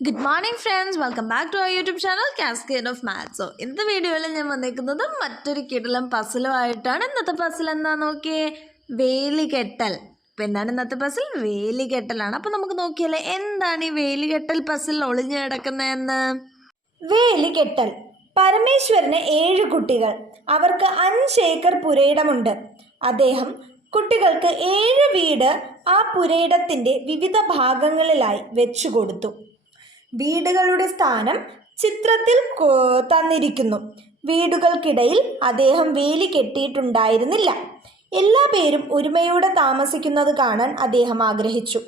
Good morning friends welcome back to our YouTube channel Cascade of Maths ഇന്നത്തെ വീഡിയോയിൽ ഞാൻ വന്നിരിക്കുന്നത് മറ്റൊരു കിടലം പസിലുമായിട്ടാണ് ഇന്നത്തെ പസിൽ എന്താ നോക്കിയേ? വേലികെട്ടൽ. അപ്പം എന്താണ് ഇന്നത്തെ പസിൽ വേലികെട്ടലാണ്. അപ്പം നമുക്ക് നോക്കിയാലേ എന്താണ് ഈ വേലികെട്ടൽ പസിൽ ഒളിഞ്ഞു കിടക്കുന്നതെന്ന്? വേലികെട്ടൽ. പരമേശ്വരന് ഏഴ് കുട്ടികൾ. അവർക്ക് അഞ്ച് ഏക്കർ പുരയിടമുണ്ട്. അദ്ദേഹം കുട്ടികൾക്ക് ഏഴ് വീട് ആ പുരയിടത്തിന്റെ വിവിധ ഭാഗങ്ങളിലായി വെച്ചു കൊടുത്തു. വീടുകളുടെ സ്ഥാനം ചിത്രത്തിൽ തന്നിരിക്കുന്നു. വീടുകൾക്കിടയിൽ അദ്ദേഹം വേലി കെട്ടിയിട്ടുണ്ടായിരുന്നില്ല. എല്ലാ പേരും ഒരുമയോടെ താമസിക്കുന്നത് കാണാൻ അദ്ദേഹം ആഗ്രഹിച്ചു.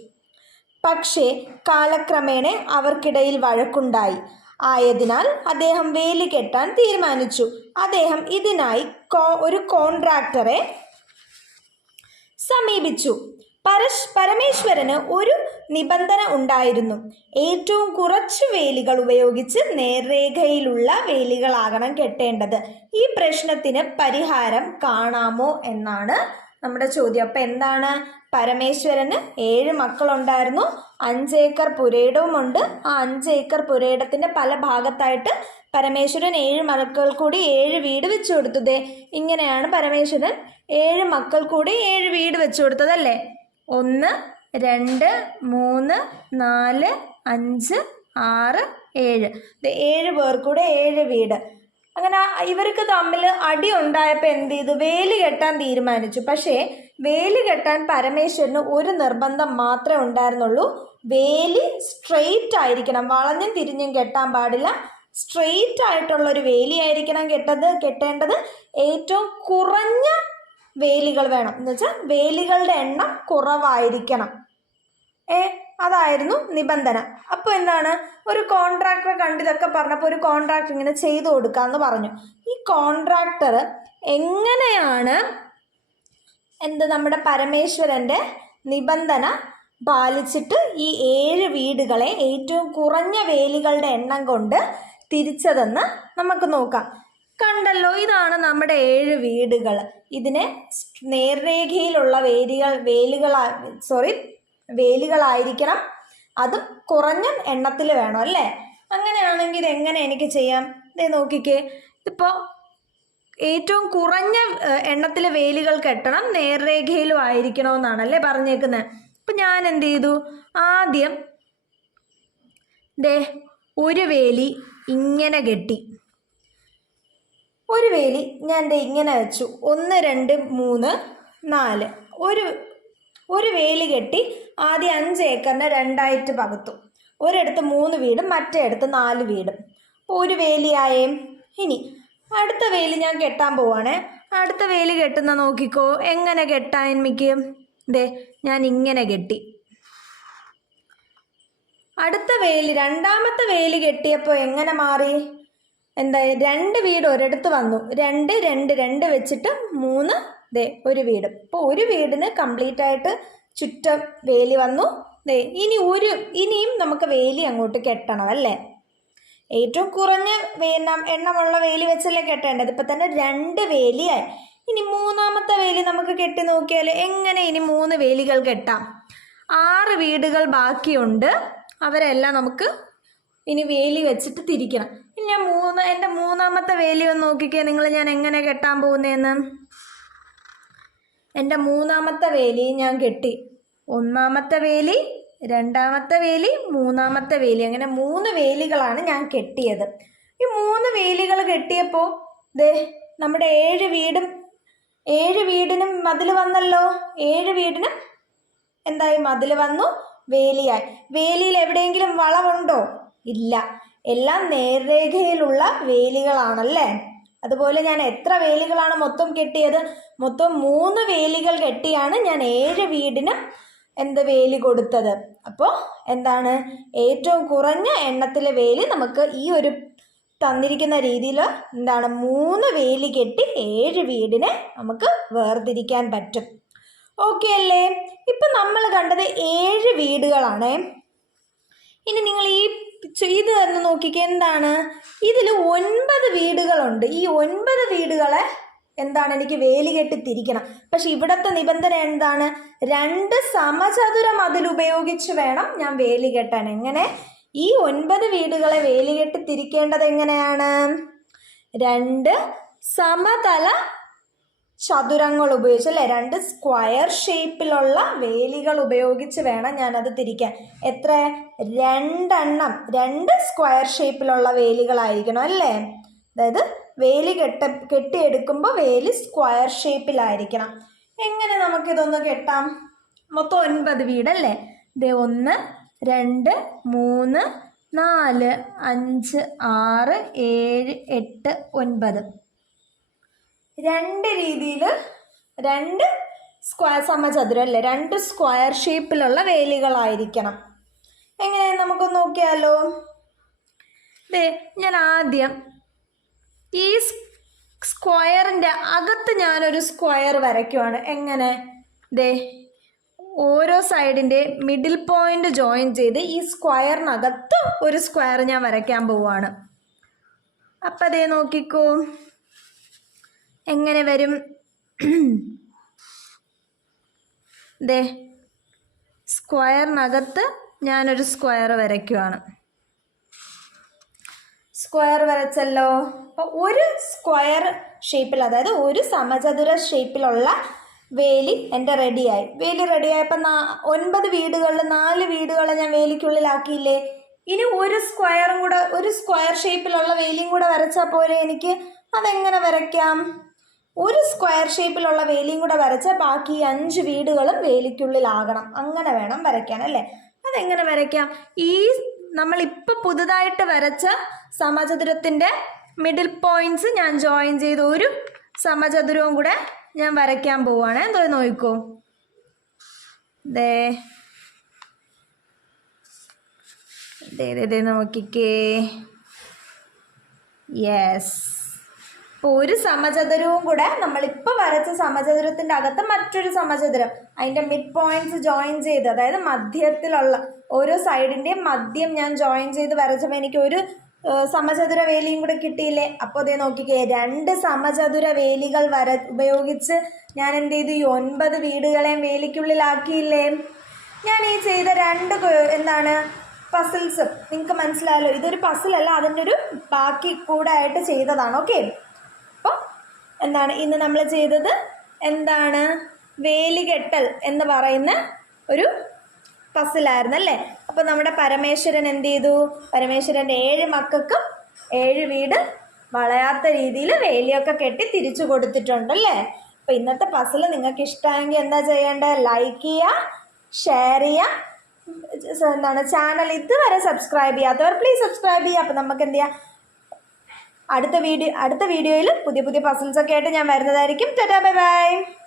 പക്ഷേ കാലക്രമേണ അവർക്കിടയിൽ വഴക്കുണ്ടായി. ആയതിനാൽ അദ്ദേഹം വേലി കെട്ടാൻ തീരുമാനിച്ചു. അദ്ദേഹം ഇതിനായി ഒരു കോൺട്രാക്ടറെ സമീപിച്ചു. പരശ് പരമേശ്വരന് ഒരു നിബന്ധന ഉണ്ടായിരുന്നു. ഏറ്റവും കുറച്ച് വേലികൾ ഉപയോഗിച്ച് നേർരേഖയിലുള്ള വേലികളാകണം കെട്ടേണ്ടത്. ഈ പ്രശ്നത്തിന് പരിഹാരം കാണാമോ എന്നാണ് നമ്മുടെ ചോദ്യം. അപ്പം എന്താണ്? പരമേശ്വരന് ഏഴ് മക്കളുണ്ടായിരുന്നു. അഞ്ച് ഏക്കർ പുരയിടവുമുണ്ട്. ആ അഞ്ച് ഏക്കർ പുരയിടത്തിന്റെ പല ഭാഗത്തായിട്ട് പരമേശ്വരൻ ഏഴ് മക്കൾ കൂടി ഏഴ് വീട് വെച്ചു കൊടുത്തത് ഇങ്ങനെയാണ് പരമേശ്വരൻ ഏഴ് മക്കൾ കൂടി ഏഴ് വീട് വെച്ചു കൊടുത്തതല്ലേ ഒന്ന് രണ്ട് മൂന്ന് നാല് അഞ്ച് ആറ് ഏഴ്. ഇത് ഏഴ് പേർക്കൂടെ കൂടെ ഏഴ് വീട്. അങ്ങനെ ഇവർക്ക് തമ്മിൽ അടി ഉണ്ടായപ്പോൾ എന്ത് ചെയ്തു? വേലി കെട്ടാൻ തീരുമാനിച്ചു. പക്ഷേ വേലി കെട്ടാൻ പരമേശ്വരന് ഒരു നിർബന്ധം മാത്രമേ ഉണ്ടായിരുന്നുള്ളൂ. വേലി സ്ട്രെയിറ്റ് ആയിരിക്കണം. വളഞ്ഞും തിരിഞ്ഞും കെട്ടാൻ പാടില്ല. സ്ട്രെയിറ്റ് ആയിട്ടുള്ള ഒരു വേലി ആയിരിക്കണം കെട്ടത് കെട്ടേണ്ടത്. ഏറ്റവും കുറഞ്ഞ വേലികൾ വേണം. എന്ന് വെച്ചാൽ വേലികളുടെ എണ്ണം കുറവായിരിക്കണം. ഏ? അതായിരുന്നു നിബന്ധന. അപ്പോൾ എന്താണ്? ഒരു കോൺട്രാക്ടറെ കണ്ട് ഇതൊക്കെ പറഞ്ഞപ്പോൾ ഒരു കോൺട്രാക്ടർ ഇങ്ങനെ ചെയ്തു കൊടുക്കാമെന്ന് പറഞ്ഞു. ഈ കോൺട്രാക്ടർ എങ്ങനെയാണ് എന്ത് നമ്മുടെ പരമേശ്വരന്റെ നിബന്ധന പാലിച്ചിട്ട് ഈ ഏഴ് വീടുകളെ ഏറ്റവും കുറഞ്ഞ വേലികളുടെ എണ്ണം കൊണ്ട് തിരിച്ചതെന്ന് നമുക്ക് നോക്കാം. കണ്ടല്ലോ ഇതാണ് നമ്മുടെ ഏഴ് വീടുകൾ. ഇതിനെ നേർരേഖയിലുള്ള വേലികൾ വേലുകൾ സോറി വേലുകളായിരിക്കണം. അതും കുറഞ്ഞ എണ്ണത്തിൽ വേണം അല്ലേ? അങ്ങനെയാണെങ്കിൽ ഇത് എങ്ങനെ എനിക്ക് ചെയ്യാം? ഇതേ നോക്കിക്കേ. ഇപ്പോൾ ഏറ്റവും കുറഞ്ഞ എണ്ണത്തിലെ വേലുകൾ കെട്ടണം നേർരേഖയിലും ആയിരിക്കണമെന്നാണല്ലേ പറഞ്ഞേക്കുന്നത് അപ്പം ഞാൻ എന്ത് ചെയ്തു? ആദ്യം ദേ ഒരു വേലി ഇങ്ങനെ കെട്ടി. ഒരു വേലി ഞാൻ ദേ ഇങ്ങനെ വെച്ചു. ഒന്ന് രണ്ട് മൂന്ന് നാല്. ഒരു ഒരു വേലി കെട്ടി ആദ്യം അഞ്ച് ഏക്കറിനെ രണ്ടായിട്ട് പകുത്തു. ഒരിടത്ത് മൂന്ന് വീടും മറ്റേ അടുത്ത് നാല് വീടും. ഒരു വേലിയായേ. ഇനി അടുത്ത വേലി ഞാൻ കെട്ടാൻ പോവാണേ. അടുത്ത വേലി കെട്ടുന്ന നോക്കിക്കോ. എങ്ങനെ കെട്ടാൻ എനിക്ക്? ദേ ഞാൻ ഇങ്ങനെ കെട്ടി. അടുത്ത വേലി രണ്ടാമത്തെ വേലി കെട്ടിയപ്പോൾ എങ്ങനെ മാറി? എന്താ രണ്ട് വീട് ഒരിടത്ത് വന്നു. രണ്ട് രണ്ട് രണ്ട് വെച്ചിട്ട് മൂന്ന് ദേ ഒരു വീട്. ഇപ്പോൾ ഒരു വീടിന് കംപ്ലീറ്റ് ആയിട്ട് ചുറ്റം വേലി വന്നു. ദേ ഇനി ഒരു ഇനിയും നമുക്ക് വേലി അങ്ങോട്ട് കെട്ടണം അല്ലേ? ഏറ്റവും കുറഞ്ഞ വേണം എണ്ണമുള്ള വേലി വെച്ചല്ലേ കെട്ടേണ്ടത്. ഇപ്പം തന്നെ രണ്ട് വേലിയായി. ഇനി മൂന്നാമത്തെ വേലി നമുക്ക് കെട്ടി നോക്കിയാൽ എങ്ങനെ ഇനി മൂന്ന് വേലികൾ കെട്ടാം? ആറ് വീടുകൾ ബാക്കിയുണ്ട്. അവരെല്ലാം നമുക്ക് ഇനി വേലി വെച്ചിട്ട് തിരിക്കണം. ഞാൻ മൂന്ന് എന്റെ മൂന്നാമത്തെ വേലി ഒന്ന് നോക്കിക്കേ. നിങ്ങൾ ഞാൻ എങ്ങനെ കെട്ടാൻ പോകുന്നതെന്ന് എന്റെ മൂന്നാമത്തെ വേലി ഞാൻ കെട്ടി. ഒന്നാമത്തെ വേലി രണ്ടാമത്തെ വേലി മൂന്നാമത്തെ വേലി അങ്ങനെ മൂന്ന് വേലികളാണ് ഞാൻ കെട്ടിയത്. ഈ മൂന്ന് വേലികൾ കെട്ടിയപ്പോൾ ദേ നമ്മുടെ ഏഴ് വീടും ഏഴ് വീടിനും മതിൽ വന്നല്ലോ. ഏഴ് വീടിനും എന്തായി? മതിൽ വന്നു വേലിയായി. വേലിയിൽ എവിടെയെങ്കിലും വളവുണ്ടോ? ഇല്ല. എല്ലാം നേർരേഖയിലുള്ള വേലികളാണല്ലേ? അതുപോലെ ഞാൻ എത്ര വേലികളാണ് മൊത്തം കെട്ടിയത്? മൊത്തം മൂന്ന് വേലികൾ കെട്ടിയാണ് ഞാൻ ഏഴ് വീടിന് എന്ത് വേലി കൊടുത്തത്. അപ്പോൾ എന്താണ്? ഏറ്റവും കുറഞ്ഞ എണ്ണത്തിലെ വേലി നമുക്ക് ഈ ഒരു തന്നിരിക്കുന്ന രീതിയിൽ എന്താണ്? മൂന്ന് വേലി കെട്ടി ഏഴ് വീടിനെ നമുക്ക് വേർതിരിക്കാൻ പറ്റും. ഓക്കെ അല്ലേ? ഇപ്പം നമ്മൾ കണ്ടത് ഏഴ് വീടുകളാണേ. ഇനി നിങ്ങൾ ഈ ചെയ്ത് തന്നെ നോക്കിക്കേ എന്താണ്? ഇതിൽ ഒൻപത് വീടുകളുണ്ട്. ഈ ഒൻപത് വീടുകളെ എന്താണ് എനിക്ക് വേലി കെട്ടി തിരിക്കണം പക്ഷെ ഇവിടുത്തെ നിബന്ധന എന്താണ്? രണ്ട് സമചതുരം അതിൽ ഉപയോഗിച്ച് വേണം ഞാൻ വേലി കെട്ടാൻ. എങ്ങനെ? ഈ ഒൻപത് വീടുകളെ വേലി കെട്ടി തിരിക്കേണ്ടത് എങ്ങനെയാണ്? രണ്ട് സമതല ചതുരങ്ങൾ ഉപയോഗിച്ച് അല്ലേ? രണ്ട് സ്ക്വയർ ഷേപ്പിലുള്ള വേലികൾ ഉപയോഗിച്ച് വേണം ഞാനത് തിരിക്കാൻ. എത്ര? രണ്ടെണ്ണം. രണ്ട് സ്ക്വയർ ഷേപ്പിലുള്ള വേലികളായിരിക്കണം അല്ലേ? അതായത് വേലി കെട്ട കെട്ടിയെടുക്കുമ്പോൾ വേലി സ്ക്വയർ ഷേപ്പിലായിരിക്കണം എങ്ങനെ നമുക്കിതൊന്ന് കെട്ടാം? മൊത്തം ഒൻപത് വീടല്ലേ ഇത് ഒന്ന് രണ്ട് മൂന്ന് നാല് അഞ്ച് ആറ് ഏഴ് എട്ട് ഒൻപത്. രണ്ട് രീതിയിൽ രണ്ട് സ്ക്വയർ സമചതുരം അല്ലേ രണ്ട് സ്ക്വയർ ഷേപ്പിലുള്ള വേലികളായിരിക്കണം. എങ്ങനെ നമുക്ക് നോക്കിയാലോ? ദേ ഞാൻ ആദ്യം ഈ സ്ക്വയറിന്റെ അകത്ത് ഞാനൊരു സ്ക്വയർ വരയ്ക്കുവാണ്. എങ്ങനെ? ദേ ഓരോ സൈഡിന്റെ മിഡിൽ പോയിന്റ് ജോയിൻ ചെയ്ത് ഈ സ്ക്വയറിനകത്ത് ഒരു സ്ക്വയർ ഞാൻ വരയ്ക്കാൻ പോവുകയാണ് അപ്പം അതേ നോക്കിക്കോ. എങ്ങനെ വരും? ദേ സ്ക്വയറിനകത്ത് ഞാനൊരു സ്ക്വയർ വരയ്ക്കുവാണ്. സ്ക്വയർ വരച്ചല്ലോ. അപ്പോൾ ഒരു സ്ക്വയർ ഷേപ്പിൽ അതായത് ഒരു സമചതുര ഷേപ്പിലുള്ള വേലി എന്റെ റെഡിയായി. വേലി റെഡിയായപ്പോൾ നാ ഒൻപത് വീടുകളിൽ നാല് വീടുകളെ ഞാൻ വേലിക്കുള്ളിലാക്കിയില്ലേ? ഇനി ഒരു സ്ക്വയറും കൂടെ ഒരു സ്ക്വയർ ഷേപ്പിലുള്ള വേലിയും കൂടെ വരച്ചാൽ പോലെ എനിക്ക്? അതെങ്ങനെ വരയ്ക്കാം? ഒരു സ്ക്വയർ ഷേപ്പിലുള്ള വേലിയും കൂടെ വരച്ച ബാക്കി അഞ്ച് വീടുകളും വേലിക്കുള്ളിലാകണം. അങ്ങനെ വേണം വരയ്ക്കാൻ അല്ലേ? അതെങ്ങനെ വരയ്ക്കാം? ഈ നമ്മൾ ഇപ്പോൾ പുതുതായിട്ട് വരച്ച സമചതുരത്തിന്റെ മിഡിൽ പോയിന്റ്സ് ഞാൻ ജോയിൻ ചെയ്ത ഒരു സമചതുരവും കൂടെ ഞാൻ വരയ്ക്കാൻ പോവുകയാണ് എന്തോ നോക്കൂ. ദേ. ദേ ദേ നോക്കിക്കേ. യെസ് ഇപ്പോൾ ഒരു സമചതുരവും കൂടെ നമ്മളിപ്പോൾ വരച്ച സമചതുരത്തിന്റെ അകത്ത് മറ്റൊരു സമചതുരം അതിന്റെ മിഡ് പോയിന്റ്സ് ജോയിൻ ചെയ്ത് അതായത് മധ്യത്തിലുള്ള ഓരോ സൈഡിന്റെയും മദ്യം ഞാൻ ജോയിൻ ചെയ്ത് വരച്ചപ്പോൾ എനിക്ക് ഒരു സമചതുര വേലിയും കൂടെ കിട്ടിയില്ലേ? അപ്പോൾ അതേ നോക്കിക്കേ രണ്ട് സമചതുര വേലികൾ വര ഉപയോഗിച്ച് ഞാൻ എന്ത് ചെയ്തു? ഈ ഒൻപത് വീടുകളെയും വേലിക്കുള്ളിലാക്കിയില്ലേ? ഞാൻ ഈ ചെയ്ത രണ്ട് എന്താണ് പസിൽസ് നിങ്ങൾക്ക് മനസ്സിലായല്ലോ ഇതൊരു പസിലല്ല അതിന്റെ ഒരു ബാക്കി കൂടെ ആയിട്ട് ചെയ്തതാണ് ഓക്കെ അപ്പോൾ എന്താണ്? ഇന്ന് നമ്മൾ ചെയ്തത് എന്താണ്? വേലികെട്ടൽ എന്ന് പറയുന്ന ഒരു പസിലായിരുന്നു അല്ലേ? അപ്പോൾ നമ്മുടെ പരമേശ്വരൻ എന്ത് ചെയ്തു? പരമേശ്വരന്റെ ഏഴ് മക്കൾക്കും ഏഴ് വീട് വളയാത്ത രീതിയിൽ വേലിയൊക്കെ കെട്ടി തിരിച്ചു കൊടുത്തിട്ടുണ്ട് അല്ലേ? അപ്പോൾ ഇന്നത്തെ പസിൽ നിങ്ങൾക്ക് ഇഷ്ടമായെങ്കിൽ എന്താ ചെയ്യേണ്ടത് ലൈക്ക് ചെയ്യുക ഷെയർ ചെയ്യുക. എന്താണ്? ചാനൽ ഇതുവരെ സബ്സ്ക്രൈബ് ചെയ്യാത്തവർ പ്ലീസ് സബ്സ്ക്രൈബ് ചെയ്യുക. അപ്പോൾ നമുക്ക് എന്ത് ചെയ്യാം? അടുത്ത വീഡിയോ അടുത്ത വീഡിയോയിൽ പുതിയ പുതിയ പസിൽസ് ഒക്കെ ആയിട്ട് ഞാൻ വരുന്നതായിരിക്കും. Tata bye bye